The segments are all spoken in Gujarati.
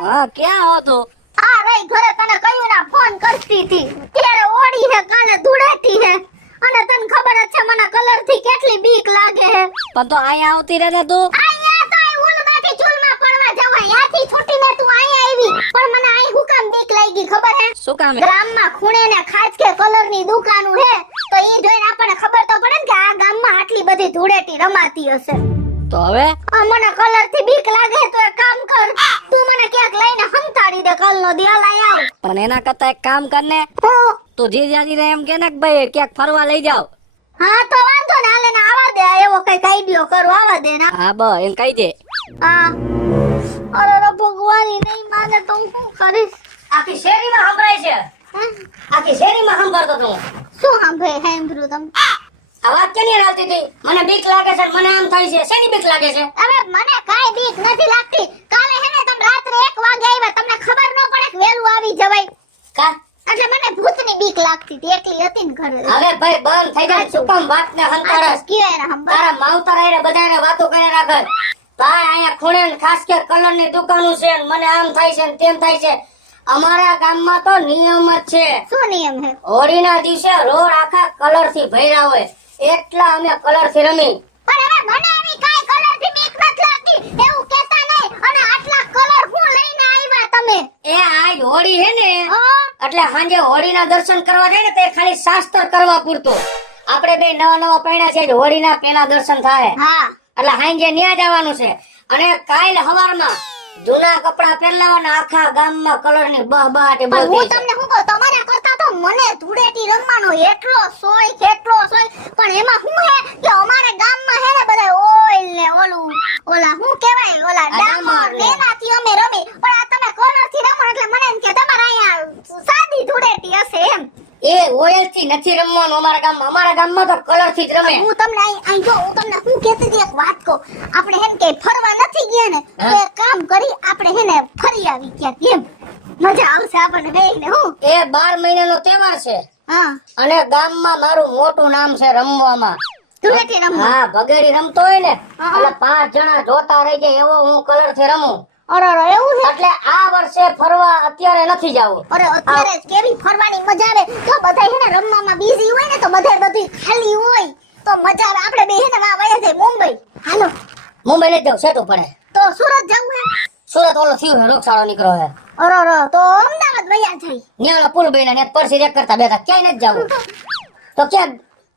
હા ક્યાં હો તું? આ રહી ઘરે, તને કહ્યું ના ફોન કરતી હતી. ત્યારે ઓડી હે, કાલે ધૂળેટી હે, અને તને ખબર જ છે મને કલર થી કેટલી બીક લાગે હે. પણ તો અહીંયા આવતી રહે ને તું. અહીંયા તો આ ઉલમાંથી ચૂલમાં પડવા જવાય, યાથી છૂટીને તું અહીંયા આવી. પણ મને અહીં હું કામ બીક લાગી ખબર હે? શું કામ? ગામમાં ખૂણે ને ખાસ કે કલરની દુકાનો હે, તો ઈ જોઈને આપણને ખબર તો પડે ને કે આ ગામમાં આટલી બધી ધૂળેટી રમાતી હશે. તો હવે આ મને કલર થી બીક લાગે, તો એક કામ કર, તું મને ક્યાંક લઈને હંતાડી દે કાલનો દી લાય આવ. પણ એના કરતા એક કામ કર ને, હું? તું જીજાજીને એમ કે ને કે ભાઈ ક્યાંક ફરવા લઈ જાવ. હા તો વાંધો ને, હાલે ને આવા દે, એવો કઈક આઈડિયો કરો, આવા દે ના. હા બસ એમ કહી દે. હા અરે ભગવાન નહીં માને તો હું શું કરીશ? આખી શેરીમાં સંભળાય છે. હે? આખી શેરીમાં સંભળતો તું. શું સાંભળ્યું તમે? આ વાત કેની આવતી હતી? મને બીક લાગે છે, મને આમ થાય છે. શેની બીક લાગે છે? હવે મને કાઈ બીક નથી લાગતી. કાલે હે ને તમે રાત્રે 1 વાગે આવ્યા, તમને ખબર ન પડે કે વેલું આવી જવાય. કા? એટલે મને ભૂતની બીક લાગતી હતી, એકલી હતી ને ઘરે. હવે ભાઈ બંધ થઈ જાય. શું કામ વાતને હંતાડસ? કયો એને હંભા? તારા માવતર આયરે બધાને વાતો કરે રાખે. તાર અહીંયા ખૂણે ને ખાસ કે કલરની દુકાનો છે ને મને આમ થાય છે ને તેમ થાય છે. અમારા ગામમાં તો નિયમ જ છે. શું નિયમ હે? હોળીના દિવસે રોડ આખા કલરથી ભર્યા હોય, એટલા અમે કલરથી રમી. પણ હવે મને એવી કાઈ કલરથી બીક નથી લાગતી, એવું કહેતા નહીં. અને આટલા કલર હું લઈને આવ્યા તમે? એ આજ હોળી હે ને, હા? એટલે સાંજે હોળીના દર્શન કરવા જાય ને તે ખાલી શાસ્ત્ર કરવા પૂરતું. આપણે બે નવા પૈણા છે, હોળીના પેલા દર્શન થાય હા. એટલે સાંજે ન્યા જવાનું છે. અને કાલ હવારમાં જૂના કપડા પહેરલાવાના, આખા ગામમાં કલરની બહબહાટી પણ હું બોલતી છે. તમને શું કહું, તમારા કરતા તો મને ધૂળેટી રમવાનો એટલો શોખ. પણ એમાં શું હે કે અમારા ગામમાં હે ને બધા ઓઇલ ને ઓલા શું કહેવાય, ઓલા ડામર ને એનાથી અમે રમી. પણ આ તમે કલરથી રમો એટલે મને એમ કે તમારા અહીંયા સાદી ધૂળેટી હશે એમ. એ ઓઇલથી નથી રમવાનું અમારા ગામમાં. અમારા ગામમાં તો કલરથી જ રમે. હું તમને અહીં જો હું તમને શું કહેતી હતી, એક વાત કહું. આપણે હેન કે ફરવા નથી ગયા ને, તો એક કામ કરી આપણે હેને ફરી આવી ક્યાંક એમ. મજા આવશે આપણને બેયને. હું એ 12 મહિનાનો તહેવાર છે હા અને ગામમાં મારું મોટું નામ છે રમવામાં. ધૂળેટી રમવા. હા, ભગેડી રમતો હોય ને હા. એટલે 5 જણા જોતા રહી જાય એવો હું કલરથી રમું. અરે એવું છે? એટલે આ વર્ષે ફરવા અત્યારે નથી જાવું. અરે અત્યારે જ કેવી ફરવાની મજા આવે. જો બધા હે ને રમવામાં બિઝી હોય ને, તો બધે બધું ખાલી હોય તો મજા આવે. આપણે બે હે ને વાં વયા જાય મુંબઈ. હાલો. મુંબઈ નથી જવું, સેટું પડે. તો સુરત જવું હે? સુરત ઓલો થયું રોગચાળો નીકળ્યો હે. અરે તો અમદાવાદ વયા જાય. ન્યાલા પુલ બન્યા ને પરસી રેક કરતા બેઠા, ક્યાંય નથી જાવું. તો ક્યાં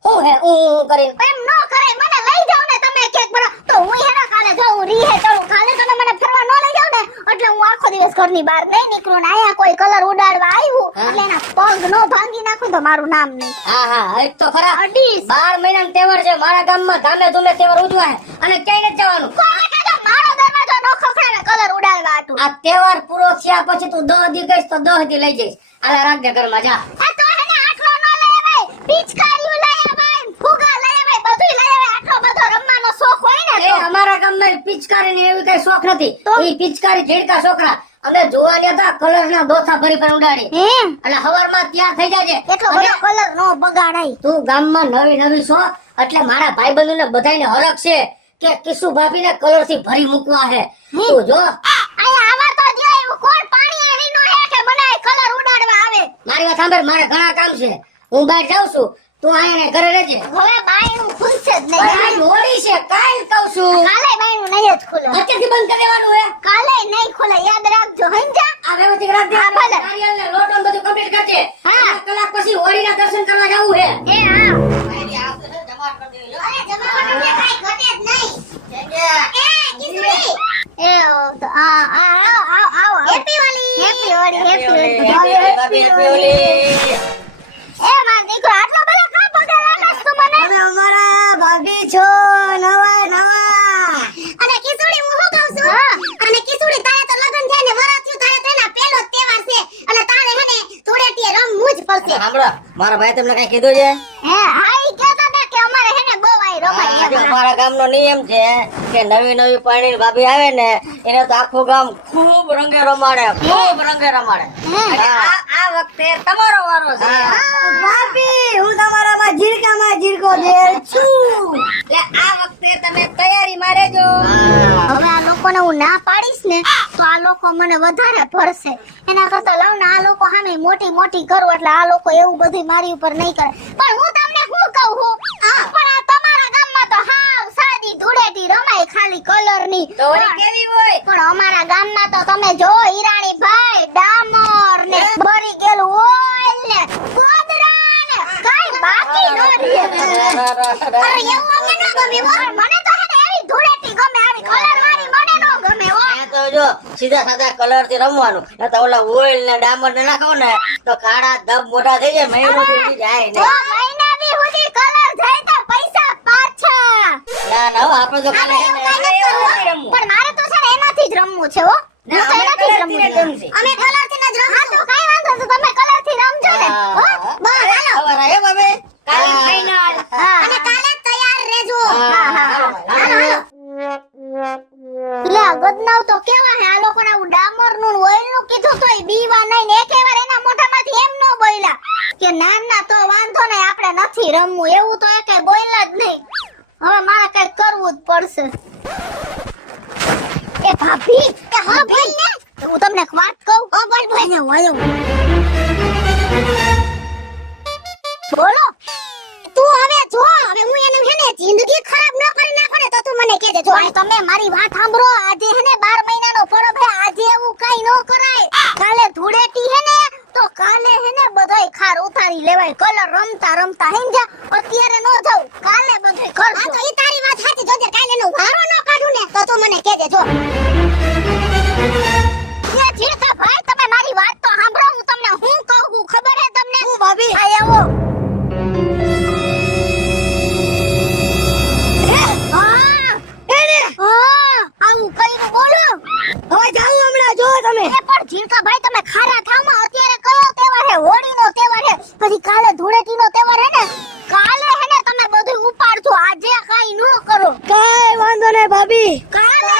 હું હે હું કરીને એમ નો કરે, મને લઈ જાવ ને તમે ક્યાંક બરો. તો હું હે ને કાલે જાઉં રીહે ચડું. કાલે તમે મને ફરવા નો લઈ જાવ ને, એટલે હું આખો દિવસ ઘરની બહાર નહીં નીકળું ને આયા કોઈ કલર ઉડાડવા આવ્યું એટલે એના પગ નો ભાંગી નાખું તો મારું નામ નહીં. હા હજ તો ખરા. અડીસ. 12 મહિનાનો તહેવાર છે. મારા ગામમાં ધામે ધૂમે તહેવાર ઉજવાય અને ક્યાંય નથી જવાનું. કોને કહેતો મારો દરવાજો નો ખખડાવે કલર ઉડાડવા આટું. આ તહેવાર પૂરો થયા પછી તું 10 દી ગઈશ તો 10 દી લઈ જઈશ. આલા રાખ દે ઘરમાં જા. આ તો હે ને આટલો નો લઈ આવે, પિચકારીઓ લઈ આવે, ફુગા લઈ આવે, બધુંય લઈ આવે. આટલો બધો રમવાનો શોખ હોય ને એ તો. અમારા ગામમાં પિચકારી ની એવી કઈ શોખ નથી. તો? એ પિચકારી ઝીણકા છોકરા અમે જોવા ગયા હતા, કલર ના દોથા ભરી ભરી ઉડાડી હે એટલે હવારમાં તૈયાર થઈ જાય છે. એટલો અને બધો કલર નો બગાડાય. તું ગામમાં નવી છો એટલે મારા ભાઈબંધોને બધાયને હરખ છે કે કિશુ ભાભીને કલરથી ભરી મૂકવા હે. તું જો અહીંયા આવા તો જાય એવું કોણ પાણી આવીનો હે કે મને કલર ઉડાડવા આવે. મારી વાત સાંભળ, મારે ઘણા કામ છે, હું બહાર જાઉં છું, તું અહીંયા ઘરે રહેજે. હવે બાયણું ખુલશે જ અરે નહીં. આ હોળી છે, કાલ કહું છું. કાલે બાયણું નહીં જ ખુલે. અત્યારથી બંધ કરી દેવાનું હે. કાલે નહીં ખુલે, યાદ રાખજો. હંજા આ વ્યવસ્થિત રાખ દે. હા, ભલે. નારિયેળને લોટો ને બધું કમ્પ્લીટ કરજે. હા. 1 કલાક પછી હોળીના દર્શન કરવા જવું હે. એ હા. આ તો જમાડ કરી દેજો. અરે જમાવાનું કે કાઈ ઘટે જ નહીં. એ કિસુડી. એ તો આવો. હેપી હોળી. હેપી હોળી. એ માર દીકરો આટલો બધો કા પગાર આપસ તું મને? તમે અમારા ભાભી છો નવા. અને કિસુડી હું શું કહું છું? અને કિસુડી તારે તો લગન થયા ને વરસ થયું, તારે તો એના પહેલો જ તહેવાર છે અને તારે હે ને ધૂળેટીએ રમવું જ પડશે. સાંભળો, મારા ભાઈ તમને કઈ કીધું છે? હે હા ઈ કહેતા હતા કે અમારે હે ને બહુ આઈ રોકાઈ જો ગયા. અમારા ગામનો નિયમ છે કે નવી પાણીની ભાભી આવે ને એને તો આખું ગામ ખૂબ રંગે રમાડે, ખૂબ રંગે રમાડે. અને આ વખતે તમારો વારો છે. ભાભી હું તમારામાં જીરકામાં જીરકો દેલ છું. એટલે આ વખતે તમે તૈયારીમાં રહેજો. હવે આ લોકોને હું ના પાડીશ ને તો આ લોકો મને વધારે ભરશે. એના કરતા લાવ ને આ લોકો સામે મોટી મોટી કરું એટલે આ લોકો એવું બધું મારી ઉપર નહીં કરે. પણ હું તમને શું કહું હું પણ આ તમારા ગામમાં તો હાવ સાદી ધૂળેટી રમાય ખાલી કલરની. તો વળી કેવી હોય? પણ અમારા ગામમાં તો તમે જો હિરાણી ભાઈ ડામર ને બરી ગયેલું ઓઇલ ને ગોદરા ને કાઈ બાકી ન રહે. અરે એવું અમને ન ગમે હો. મને તો હે ને એવી ધૂળેટી ગમે, આવી કલર વાળી મને ન ગમે હો. આ તો જો સીધા સાધા કલર થી રમવાનું. ન તો ઓલા ઓઇલ ને ડામર ને નાખો ને તો કાળા ધબ મોટા થઈ જાય, મહિનો સુધી જાય ને. ઓ મહિના દી સુધી કલર જાય તો પૈસા પાછા. ના ના હો, આપણે તો કાલે છે ને આપણે એવું નથી રમવું. પણ મારે તો છે ને એનાથી જ રમવું છે હો. ના, હું તો અમે એનાથી જ કલરથી રમવું જ છે. રમશે. અમે કલરથી જ રમશું. હા તો કાઈ વાંધો નહીં, તમે કલરથી રમજો ને. હો બસ હાલો. ખબર હે બાબે? કાલે ફાઇનલ. અને કાલે તૈયાર રહેજો. હા, હાલો હાલો. લે આ ગદનાવ તો કેવા હે. આ લોકોને આવું ડામરનું ઓઇલનું કીધું તોય બીવા નહીં ને એકે વાર એના મોઢામાંથી એમ ન બોલ્યા કે ના ના તો વાંધો નહીં આપણે નથી રમવું. એવું તો એકે બોલ્યા જ નહીં. હવે મારે કઈક કરવું જ પડશે. એ ભાભી કે હા બોલ ને. હું તમને એક વાત કહું. બોલ બોલ ને વાયો. બોલો. તું હવે જો હવે હું એને હેને જિંદગી ખરાબ ન કરી નાખો ને તો તું મને કહેજે. જો તમે મારી વાત સાંભળો. આજે હેને 12 મહિનાનો પરબ હે. આજે એવું કાઈ ન કરાય. કાલે ધૂળેટી હે ને તો કાલે હેને બધાય ખાર ઉતારી લેવાય. કલર રમતા રમતા હેંજા અત્યારે ન જાવ. કાલે બધાય કરજો. આ તો ઈ તારી વાત સાચી. જોજે કાલે એનો વારો ન કાઢું ને તો તું મને કહેજે. જો એ જીરકા ભાઈ તમે મારી વાત તો સાંભળો. હું તમને હું કહું ખબર હે તમને? હું ભાભી આ આવો. આવું કઈ બોલો. હવે જાઉં હમણાં જો તમે. એ પણ જીરકા ભાઈ તમે ખારા થાવમાં અત્યારે કયો તહેવાર હે? હોળીનો તહેવાર હે. પછી કાલે ધૂળેટીનો તહેવાર હે ને. કાલે હે ને તમે બધું ઉપાડજો. આજે કાઈ ન કરો. કાઈ વાંધો નહીં ભાભી. કાલે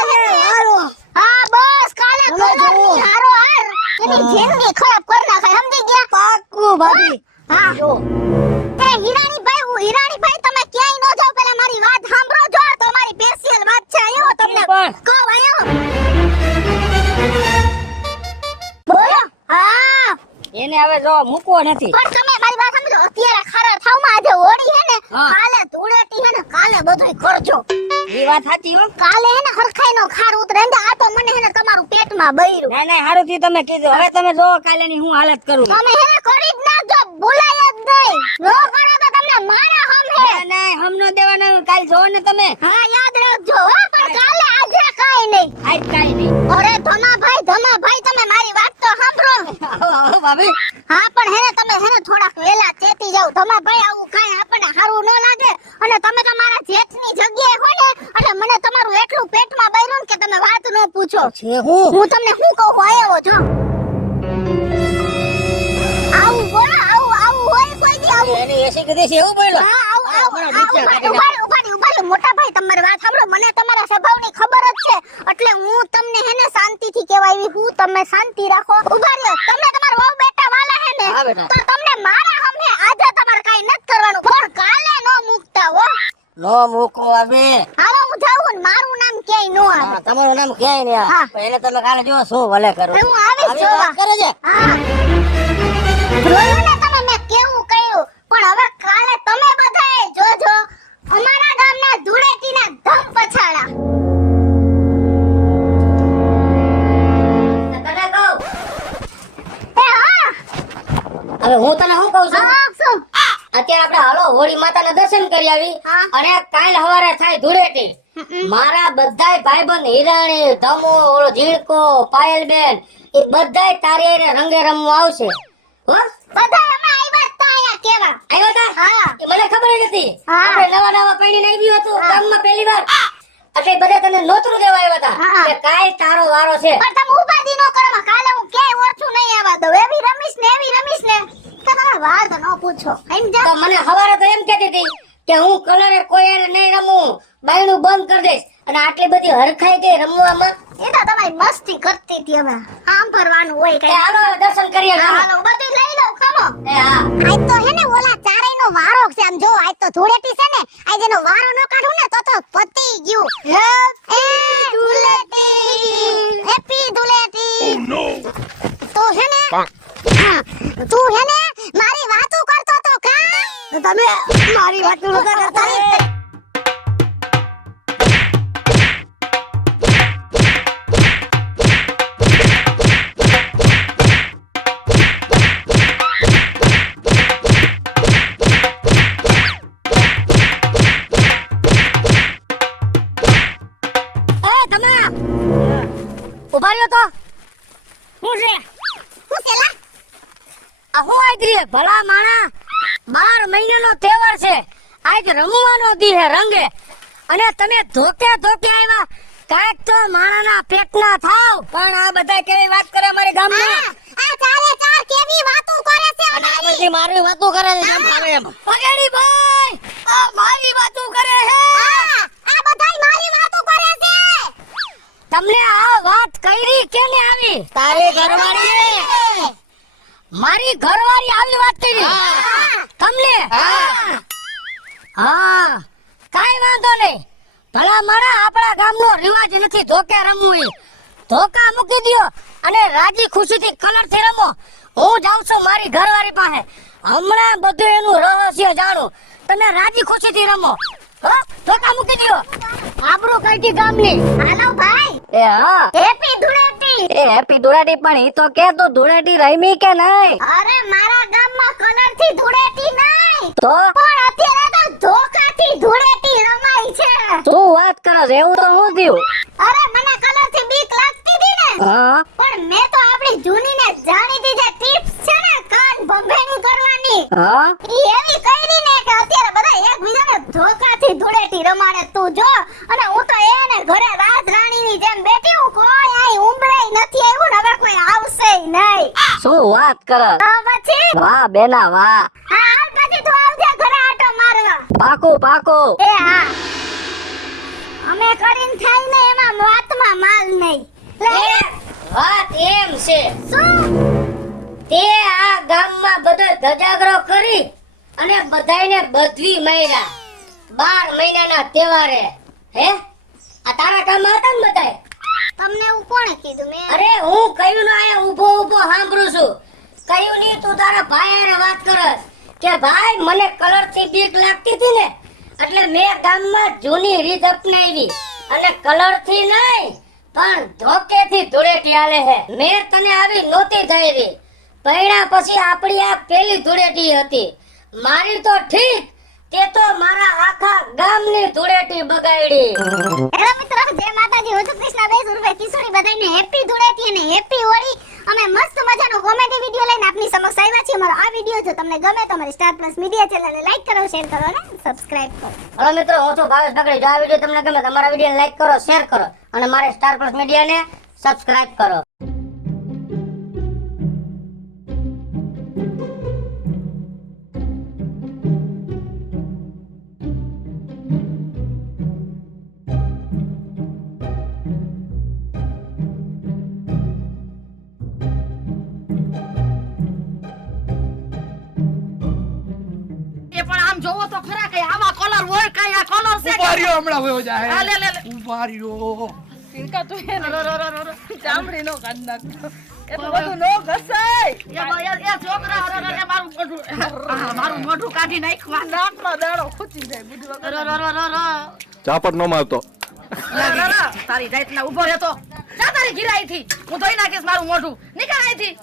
હારો. હા બસ કાલે કલરની હારો હાર. એની જિંદગી ખરાબ કરી નાખાય. સમજી ગયા? પાક્કું ભાભી. હા જો એ હિરાણી ભાઈ હું હિરાણી ભાઈ તમે ક્યાંય ન જાવ. પેલા મારી વાત સાંભળો. જો આ તમારી સ્પેશિયલ વાત છે. આયો તમને કહું આયો. બોલો. હા એને હવે જો મૂકવો નથી. પણ તમે મારી વાત સમજો. અત્યારે ખારા થાવમાં આજે હોળી હે ને હા. કાલે ધૂળેટી હે ને કાલે બધુંય કરજો. એ વાત સાચી હો. કાલે હે ને હરખાઈનો ખાર ઉતરે. આ તો મને હે ને તમારું પેટમાં બૈરું. ના ના હારું થી તમે કીધું. હવે તમે જો કાલે ની હું હાલત કરું. તમે હે ને કરી જ નાખજો. ભૂલાય જ નહીં. નો કરો તો તમને મારા હમ હે. ના ના હમનો દેવાના. કાલ જો ને તમે. હા યાદ રાખજો હો. પણ કાલે આજે કાઈ નહીં. આજ કાઈ નહીં. અરે ધમાભાઈ તમે મારી વાત તો સાંભળો. આવો ભાભી. હા પણ હે ને તમે હે ને થોડાક વેલા ચેતી જાવ. ધમાભાઈ આવું કાઈ આપણને સારું ન લાગે. અને તમે તો મારા જેઠની જગ્યાએ હોય ને એટલે મને તમારું એટલું પેટમાં બૈરું ને કે તમે વાત ન પૂછો. છે હું તમને શું કહું આયો જો. આવું બોલો. આવું હોય કોઈ દી આવું. એની એસી કીધી છે એવું બોલ્યો. હા આવું મોટા ભાઈ તમારી વાત સાંભળો. મને તમારા સ્વભાવની ખબર જ છે. એટલે હું તમને હે ને શાંતિથી કહેવાય હું તમે શાંતિ રાખો. ઉભા રહ્યો. તમે તમારા વહુ બેટા વાલા હે ને હા બેટા. તો તમને મારા હમે આજે તમારે કાઈ નથી કરવાનું. પણ કાલે નો મુકતા હો. નો મૂકો હવે. હાલો હું જાઉં ને મારું નામ ક્યાંય નો આવે. તમારું નામ ક્યાંય નહીં હા. આવે. એને તમે કાલે જો શું ભલે કરો. હું આવીશ આવી જોવા. વાત કરે છે. હા જોયું ને તમે મેં કેવું કહ્યું. પણ હવે કાલે તમે બધાએ જોજો અમારા ગામના ધૂળેટીના ધમ પછાડા. તને કહું. એ હા હવે હું તને શું કહું છું. હા શું અત્યારે આપણે હાલો હોળી માતાના દર્શન કરી આવી. હા. અને કાલ સવારે થાય ધૂળેટી. મારા બધાય ભાઈબંધ હિરાણી ધમો ઓલો ઝીણકો પાયલબેન એ બધાય તારી હારે રંગે રમવા આવશે. હો બધા અમે આવ્યા હતા અહીંયા કેવા. આવ્યો તા? હા. એ મને ખબર જ હતી. હા. આપણે નવા પૈણીને આવ્યું હતું ગામમાં પહેલી વાર. એટલે બધા તને નોતરું દેવા આવ્યા હા. હતા કે કાલ તારો વારો છે. પણ તમે ઉપાધી નો કરો. કાલે હું ક્યાંય ઓછું નહીં આવવા દઉં. એવી રમીશ ને કે તમે વાત ન પૂછો. સમજ્યા? તો મને સવારે તો એમ કહેતી હતી કે હું કલરે કોઈ હારે નહીં રમું, બાયણું બંધ કરી દઈશ. અને આટલી બધી હરખાઈ ગઈ રમવામાં. એ તો તમારી મસ્તી કરતી હતી. હવે આમ ભરવાનું હોય એ કઈ. હાલો દર્શન કરીએ ચાલો. હાલો બધું લઈ લો ખમો. એ હા આજ તો હે ને ઓલા ચારેયનો વારો છે. આમ જો આજ તો ધૂળેટી છે ને, આજ એનો વારો ન કાઢું ને તો પતી ગયું. હેપી ધૂળેટી. તો હે ને તું હે ને મારી વાતો કરતો તો કા? તમે મારી વાતો ન કરતા. ઉભા રહ્યો તો શું છે હું કેલા આ હું આદરી ભલા માણા 12 મહિનાનો તહેવાર છે આજ રમવાનો દી હે રંગે અને તમે ધોકે ધોકે આવ્યા કાંઈક તો માણાના પેટના થાવ પણ આ બધા કેવી વાત કરે અમારી ગામમાં આ ચારે ચાર કેવી વાતો કરે છે અને આ બધી મારી વાતો કરે છે જેમ ફાવે એમ પગેડી ભાઈ આ મારી વાતો કરે હે આ બધાય મારી વાતો કરે છે. તમને આ વાત કરી કેને આવી તારી ઘરવાળી મારી ઘરવાળી આવી વાત કરી તમને હા કાઈ વાંધો નહીં ભલા મારા આપણા ગામનો રિવાજ નથી ધોકે રમવું ધોકા મૂકી દ્યો અને રાજી ખુશીથી કલર થી રમો હું જાઉં છું મારી ઘરવાળી પાસે હમણાં બધું એનું રહસ્ય જાણું તમે રાજી ખુશીથી રમો હો ધોકા મૂકી દ્યો આપણો કઈથી ગામની હાલો ભાઈ એ હા હેપી ધૂળેટી. એ હેપી ધૂળેટી પણ ઈ તો કે તો ધૂળેટી રમી કે નહીં અરે મારા ગામમાં કલર થી ધૂળેટી નહીં તો પણ અત્યારે તો ધોકાથી ધૂળેટી રમાય છે. તું વાત કરો છો એવું તો હું થયું અરે મને કલર થી બીક લાગતી હતી ને હા પણ મેં તો આપણી જૂની ને જાણીતી જે ટિપ્સ છે ને કાન ભંભેણી કરવાની હા ઈ એવી કરી ને કે અત્યારે બધા એકબીજાને ધોકાથી ધૂળેટી રમાડે. તું જો અને હું તો એને ઘરે રાજ રાણીની જેમ બેઠી હું કોઈ આઈ ઉંબળાઈ નથી આવ્યું ને હવે કોઈ આવશે નહીં. શું વાત કરો તો પછી વાહ બેના વાહ હા હાલ પછી તું આવજે ઘરે આટો મારવા. પાકું પાકું એ હા અમે કરીને થાય ને એમાં વાતમાં માલ નહીં. લે વાત એમ છે શું તે આ ગામમાં બધો ધજાગરો કરી અને બધાયને બધવી માર્યા 12 મહિનાના તહેવારે હે આ તારા ગામમાં હતા ને બધાય તમને એવું કોણે કીધું? મેં અરે હું કયું ના આયા ઊભો ઊભો સાંભળું છું કયું નહીં તું તારા ભાઈ હારે વાત કરસ કે ભાઈ મને કલર થી બીક લાગતી હતી ને એટલે મેં ગામમાં જૂની રીત અપનાવી અને કલર થી નહીં પણ ધોકે થી ધૂળેટી આલે હે મેં તને આવી નહોતી ધારી પૈણા પછી આપણી આ પેલી ધૂળેટી હતી મારી તો ઠીક તે તો મારા આખા ગામની ધૂળેટી બગાડી હેલો મિત્રો, જય માતાજી. હું છું કૃષ્ણા બેસ ઉર્ફે કિશોરી. બધાને હેપી ધૂળેટી અને હેપી હોળી. અમે મસ્ત મજાનો કોમેડી વિડિયો લઈને આપની સમક્ષ આવ્યા છીએ. અમારો આ વિડિયો જો તમને ગમે તો અમારી સ્ટાર પ્લસ મીડિયા ચેનલને લાઈક કરો, શેર કરો અને સબસ્ક્રાઇબ કરો. હલો મિત્રો હું છું ભાવેશ નકડી જો આ વિડિયો તમને ગમે તો અમારા વિડિયોને લાઈક કરો શેર કરો અને મારે સ્ટાર પ્લસ મીડિયાને સબસ્ક્રાઇબ કરો પણ આમ જોવો તો ખરા કે આવા કલર હોય કઈ આ કલર છે ઉભા રહ્યો હમણાં વયો જાય હા, લે, લે, લે. ઉભા રહ્યો ઇનકા તું હે ચામડી નો કાઢ નાખ એટલું બધું નો ઘસાય એ છોકરા અરે મારું મોઢું કાઢી નાખવા નાકનો દાડો ખૂચી જાય બધું ચાપટ નો મારતો તારી જાતના ઊભો રહેતો જા તારી ગિરાઈ થી હું ધોઈ નાખીશ મારું મોઢું નીકળ અહીંથી